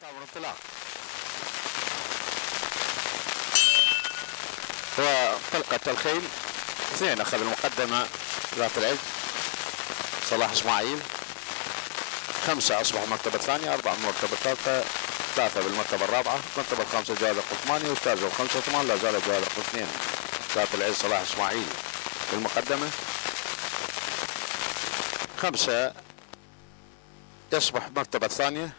تامر انطلاق. وانطلقت الخيل. 2 اخذ المقدمة ذات العز صلاح اسماعيل. 5 اصبح المرتبة الثانية، 4 من المرتبة الثالثة، 3 بالمرتبة الرابعة، المرتبة الخامسة جواد رقم 8 والتاسع والخمسة 8 لا زال جواد رقم 2 ذات العز صلاح اسماعيل بالمقدمة. 5 يصبح المرتبة الثانية،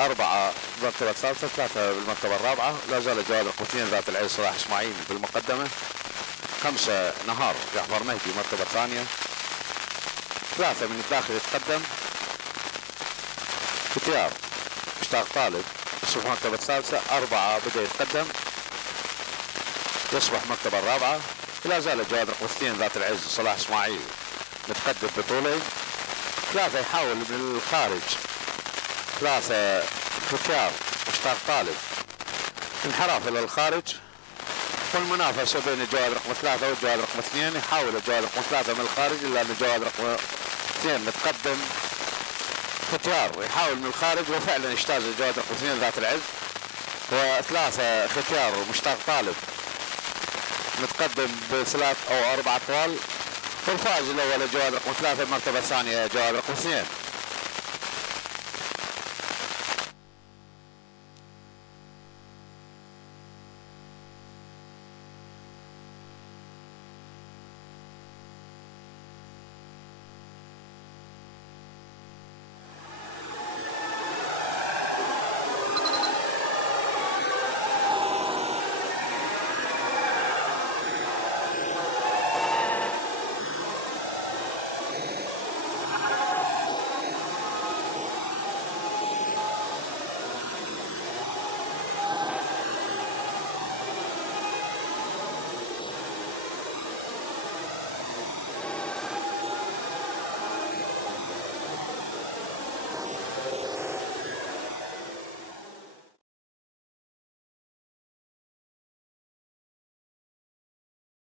4 بالمرتبة الثالثة، 3 بالمرتبة الرابعة لا زال جواد رقم 2 ذات العز صلاح اسماعيل بالمقدمة. 5 نهار جعفر مهدي المرتبة الثانية. 3 من الداخل يتقدم ختيار مشتاق طالب يصبح المرتبة الثالثة. 4 بدأ يتقدم يصبح المرتبة الرابعة. لا زال جواد رقم 2 ذات العز صلاح اسماعيل متقدم بطولين. 3 يحاول من الخارج، 3 ختيار مشتاق طالب انحراف الى الخارج، والمنافسة بين جواد رقم 3 والجواد رقم 2. يحاول الجواد رقم 3 من الخارج الا ان الجواد رقم 2 متقدم. ختيار يحاول من الخارج وفعلا اجتاز الجواد رقم 2 ذات العز. و3 ختيار مشتاق طالب متقدم ب3 أو 4 أطوال، والفائز الاول الجواد رقم 3 المرتبة الثانية جواد رقم 2.